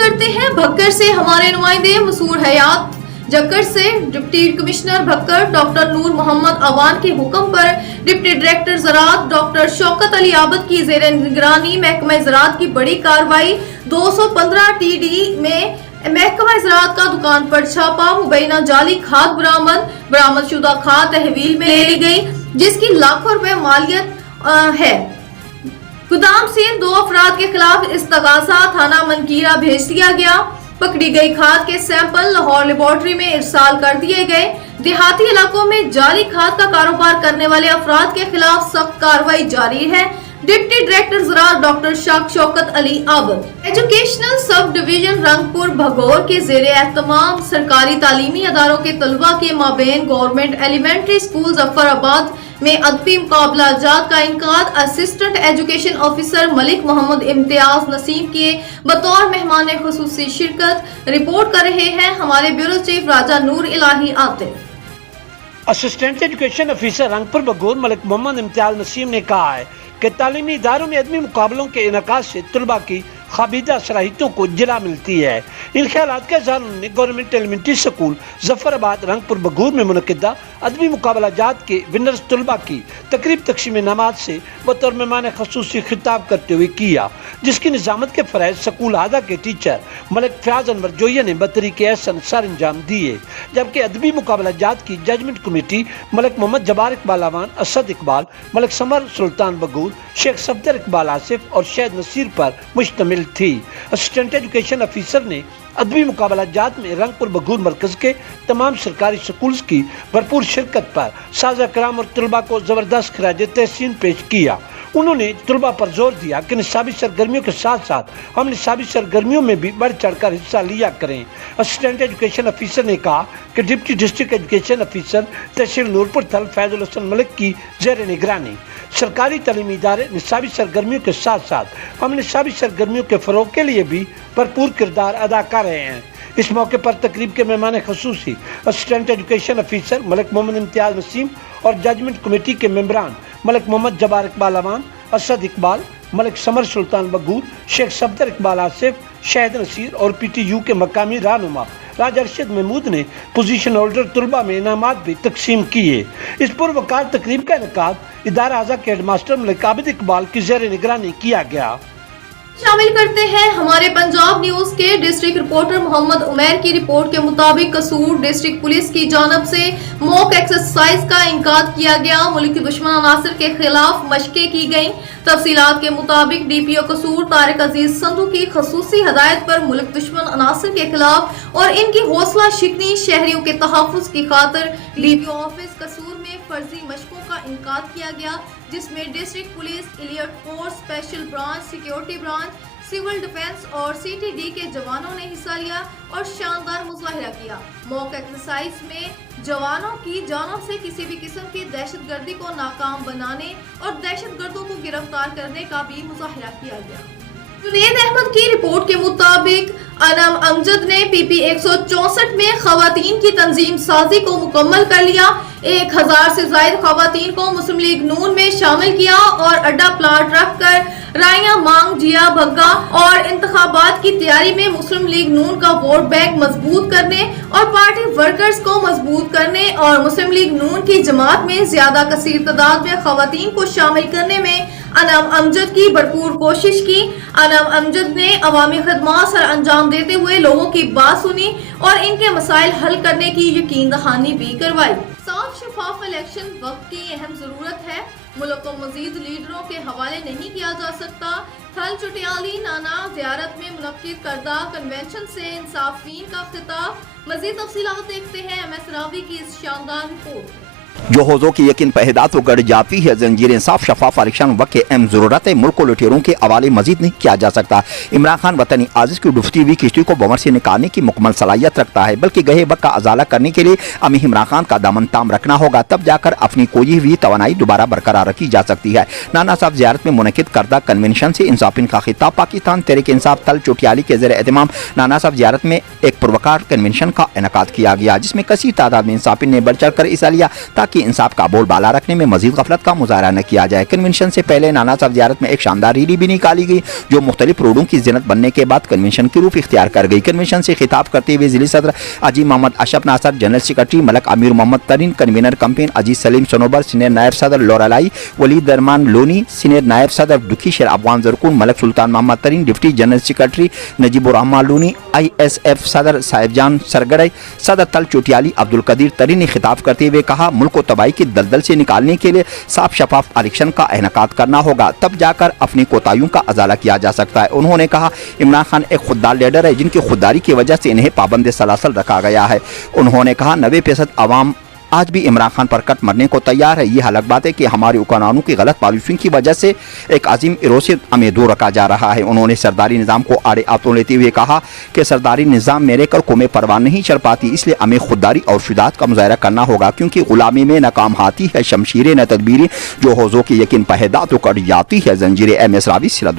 करते हैं भक्कर से हमारे नुमाइंदे मसूर हयात। जक्कर से deputy commissioner Bhakkar doctor Noor Muhammad Awan के हुक्म पर डिप्टी डायरेक्टर ज़राअत डॉक्टर शौकत अली आबद की ज़ेर निगरानी महकमा ज़राअत की बड़ी कार्रवाई। 215 TD में महकमा ज़राअत का दुकान पर छापा, मुबैना जाली खाद बरामद शुदा खाद तहवील में ले ली गई, जिसकी लाखों रुपए मालियत है। गोदाम से 2 अफराद के खिलाफ इस्तगासा थाना मनकीरा भेज दिया गया। पकड़ी गई खाद के सैंपल लाहौर लेबोरेटरी में इरसाल कर दिए गए। देहाती इलाकों में जाली खाद का कारोबार करने वाले अफराद के खिलाफ सख्त कार्रवाई जारी है। डिप्टी डायरेक्टर ज़राअत doctor Shaukat Ali Abid. Educational sub division Rangpur Bhagor के ज़ेरे एहतमाम सरकारी तालीमी अदारों के तलबा के माबेन गवर्नमेंट एलिमेंट्री स्कूल जफराबाद में अदबी मुकाबला जात का इनकाद assistant education officer Malik Mohammad Imtiaz Naseem के बतौर मेहमान खुसूसी शिरकत। रिपोर्ट कर रहे हैं हमारे bureau chief Raja Noor Ilahi Atif. Assistant education officer Rangpur Bagor Malik Mohammad Imtiaz Naseem ने कहा है कि तालीमी इदारों में अदबी मुकाबलों के इनकाद से तलबा की खाबिदा सलाहियतों को जला मिलती है। इन ख्यालात के साथ उन्होंने government elementary school Zafarabad Rangpur Bagur में मुनक्किदा अदबी मुकाबला जात के विनर्स तलबा की तकरीब तकसीम नमाज से बतौर मेहमान खसूसी खिताब करते हुए किया, जिसकी निजामत के फरैज स्कूल आदा के टीचर मलिक फयाज अनवर जोया ने बतरीके एहसन सर अंजाम दिए, जबकि अदबी मुकाबला जात की जजमेंट कमेटी मलिक मोहम्मद जबार इकबाल अवान, असद इकबाल, मलिक समर सुल्तान बगूर, शेख सफदर इकबाल आसिफ और शहद नसीर पर मुश्तमिल थी। असिस्टेंट एजुकेशन ऑफिसर ने अदबी मुकाबला जात में रंगपुर बगूर मरकज के तमाम सरकारी स्कूल्स की भरपूर शिरकत पर साज़ा कराम और तलबा को जबरदस्त खराज तहसीन पेश किया। उन्होंने तलबा पर जोर दिया कि निसाबी सरगर्मियों के साथ साथ हम निसाबी सरगर्मियों में भी बढ़ चढ़ कर हिस्सा लिया करें। असिस्टेंट एजुकेशन ऑफिसर ने कहा कि डिप्टी डिस्ट्रिक्ट एजुकेशन ऑफिसर तहसील नूरपुर थल फैजुल हसन मलिक की ज़ेर निगरानी सरकारी तालीमी इदारे निसाबी सरगर्मियों के साथ साथ हम निसाबी सरगर्मियों के फ़रोग के लिए भी भरपूर किरदार अदा कर रहे हैं। इस मौके पर तकरीब के मेहमान खसूसी assistant education officer Malik Mohammad Imtiaz Naseem और जजमेंट कमेटी के मेंबरान मलिक मोहम्मद जबार इकबाल अवान, असद इकबाल, मलिक समर सुल्तान बगूर, शेख सफदर इकबाल आसिफ, शहद नसीर और PTU के मकामी रहनुमा राजा अरशद महमूद ने पोजीशन होल्डर तलबा में इनामात भी तकसीम किए। इस पुरवकार तकरीब का इनकाद इदारा आज़ा के हेडमास्टर मलिक आबिद इकबाल की ज़ेर निगरानी किया गया। शामिल करते हैं हमारे पंजाब न्यूज के डिस्ट्रिक्ट रिपोर्टर मोहम्मद उमैर की रिपोर्ट के मुताबिक कसूर डिस्ट्रिक्ट पुलिस की जानब से मॉक एक्सरसाइज का इनकाद किया गया। मुल्की दुश्मन अनासर के खिलाफ मशकें की गयी। तफसीलात के मुताबिक DPO कसूर तारिक अजीज संधू की खसूसी हदायत पर मुल्क दुश्मन अनासर के खिलाफ और इनकी हौसला शिकनी शहरियों के तहफ़्फ़ुज़ की खातिर DPO ऑफिस कसूर में फर्जी मशकों का इनकाद किया गया, जिसमें district police, elite force, special branch, security branch, civil defence और CTD के जवानों ने हिस्सा लिया और शानदार मुजाहिरा किया। मॉक एक्सरसाइज में जवानों की जानों से किसी भी किस्म की दहशतगर्दी को नाकाम बनाने और दहशतगर्दों को गिरफ्तार करने का भी मुजाहिरा किया गया। जुनेद अहमद की रिपोर्ट के मुताबिक अनम अमजद ने PP 164 में खवातीन की तंजीम साजी को मुकम्मल कर लिया। 1000 से ज्यादा खवातीन को मुस्लिम लीग नून में शामिल किया और अड्डा प्लाट रख कर राइया मांग जिया भग्गा और इंतखाबात की तैयारी में मुस्लिम लीग नून का वोट बैंक मजबूत करने और पार्टी वर्कर्स को मजबूत करने और मुस्लिम लीग नून की जमात में ज्यादा कसीर तादाद में खवातीन को शामिल करने में अनम अमजद की भरपूर कोशिश की। अनम अमजद ने अवामी खदमात सर अंजाम देते हुए लोगों की बात सुनी और इनके मसाइल हल करने की यकीन दहानी भी करवाई। साफ शफाफ इलेक्शन वक्त की अहम जरूरत है। मुल्क को मजीद लीडरों के हवाले नहीं किया जा सकता। थल चुटियाली नाना ज़ियारत में मुनक्किद करदा कन्वेंशन से इंसाफीन का खिताब। मजीद तफसीलात देखते हैं MS रावी की इस शानदार रिपोर्ट में। जो हौजों की यकीन पहदात वो गड़ जाती है जंजीर इंसाफ शफाफ इलेक्शन वक्त के अहम जरूरत है। मुल्क को लुटेरों के हवाले मजीद नहीं किया जा सकता। इमरान खान वतनी आजिज की डूबती हुई किश्ती को बमर से निकालने की मुकम्मल सलाहियत रखता है, बल्कि गहे वक्त का अजाला करने के लिए हमें इमरान खान का दामन ताम रखना होगा, तब जाकर अपनी कोई हुई तवानाई दोबारा बरकरार रखी जा सकती है। नाना साहब ज़ियारत में मुनक़िद करदा कन्वेंशन से इंसाफिन का खिताब। पाकिस्तान तहरीक इंसाफ तल चोटियाली के ज़ेर एहतमाम नाना साहब ज़ियारत में एक पुरवकार कन्वेंशन का इनकाद किया गया, जिसमें कसी तादाद में इंसाफिन ने बढ़ चढ़ कर हिस्सा लिया ताकि इंसाफ का बोल बाला रखने में मजीद गफलत का मुजाहरा न किया जाए। कन्वेंशन से पहले नाना साहब ज़ियारत में एक शानदार रैली भी निकाली गई जो मुख्तलिफ रोडों की ज़िनत बनने के बाद कन्वेंशन की रूप इख्तियार कर गई। कन्वेंशन से खिताब करते हुए ज़िली सदर अजीम मोहम्मद अशरफ नासर, जनरल सेक्रेटरी मलक अमीर मोहम्मद तरीन, कन्वीनर कैंपेन अजीज सलीम सनोबर, सीनियर नायब सदर लोरालाई वलीद रहमान लोनी, सीनियर नायब सदर दुखी शेर Afghan जरकून Malak Sultan Muhammad Tareen, deputy general secretary Najibur Rehman Loni, ISF सदर साहिबजान सरगड़े, सदर तल चोटियाली अब्दुल कदीर तरीन ने खिताब करते हुए कहा, मुल्क को तबाही की दलदल से निकालने के लिए साफ शफाफ इलेक्शन का इनेकाद करना होगा, तब जाकर अपनी कोताहियों का अजाला किया जा सकता है। उन्होंने कहा, इमरान खान एक खुददार लीडर है जिनकी खुददारी की वजह से इन्हें पाबंद सलासल रखा गया है। उन्होंने कहा, 90% अवाम आज भी इमरान खान पर कट मरने को तैयार है। ये अलग बात है कि हमारे हुक्मरानों की गलत पॉलिसियों की वजह से एक अजीम इरोज से हमें दूर रखा जा रहा है। उन्होंने सरदारी निज़ाम को आड़े हाथों लेते हुए कहा कि सरदारी निज़ाम मेरे कर को में परवाह नहीं चल पाती, इसलिए हमें खुददारी और शुजात का मुजाहरा करना होगा, क्योंकि गुलामी में नाकाम हाथी है शमशीरें न तदबीरें, जो हौज़ों की यकीन पहदा तो कट जाती है जंजीरें। MS रावी सिला